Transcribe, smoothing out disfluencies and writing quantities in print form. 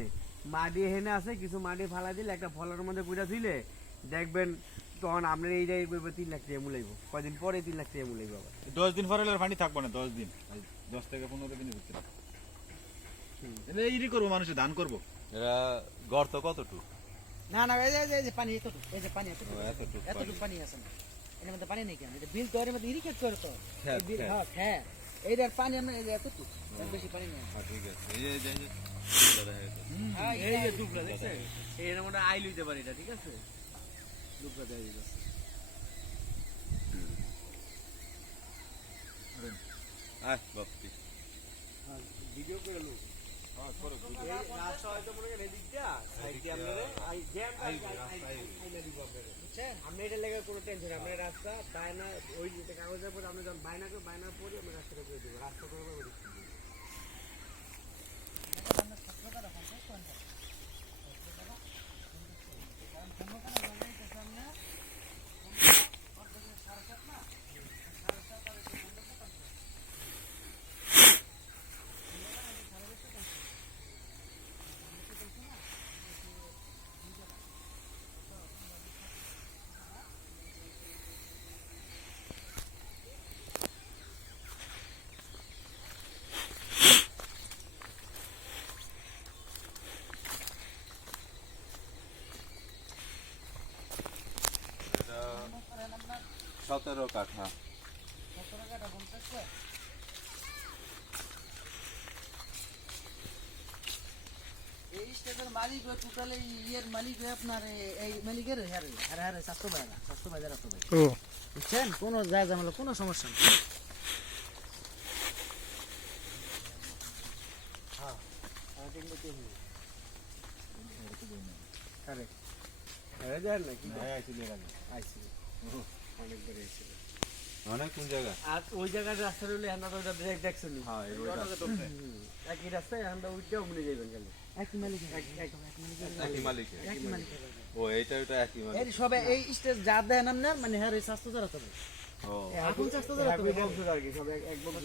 হেনে মাটি হেনে আছে কিছু মাটি ফালা দিলে একটা ফলের মধ্যে গুঁড়া দিলে দেখবেন তখন আপনার এই জায়গায় 3 লাখ টাকা মূলাইব কয়দিন পরে 3 লাখ টাকা মূলাইব আবার 10 দিন পরে পানি থাকবো না 10 দিন 10 থেকে 15 দিনের ভিতরে এইরি করবো মানুষে ধান করবো এরা গর্ত কতটুকু না না এই যে পানি এতটুকু পানি আছে না এর মধ্যে পানি নেই কেন এটা বিল তো এর মধ্যে ইরিগেট করে তো এই বিল হ্যাঁ এইটার পানি আমরা এই যে এতটুকু বেশি পানি নেই ঠিক আছে এই যে দুবলা দেখছেন এর মধ্যে আইল হইতে পারে এটা ঠিক আছে দুবলা দেয়া যাচ্ছে বাপ্পি ভিডিও করে লো রাস্তা হয়তো মনে করেন এদিকটা সাইড দিয়ে আপনারা আই জ্যাম আইনা দিব আপনারা বুঝছেন আমরা এটা লেগে কোনো টেনশন আমরা রাস্তা বায়না ওই যে কাগজের পর আমরা যখন বায়নার পরে আমরা রাস্তাটা করে দেব রাস্তা করে দেব এটা 17 কাঠা এই স্টেটের মালিক ও টোটাল ইয়ের মালিক আপনার এই মালিকের হ্যাঁ স্বাস্থ্য বাজার তো ভাই বুঝছেন কোনো যা ঝামেলা কোনো সমস্যা নেই অনেক কোন জায়গা আর ওই জায়গার রাস্তা রইলে আমরা তো ওটা ব্রেক দেখছেন হ্যাঁ একই রাস্তায় আমরা ওইটাও মিলে যাবেন খালি একই মালিক একই মালিকের ও এইটা একই মালিক এই সবে এই স্টেজ যা দেন আপনার মানে হ্যাঁ স্বাস্থ্য যারা তো ও এখন স্বাস্থ্য যারা তো আর কি সব এক বছর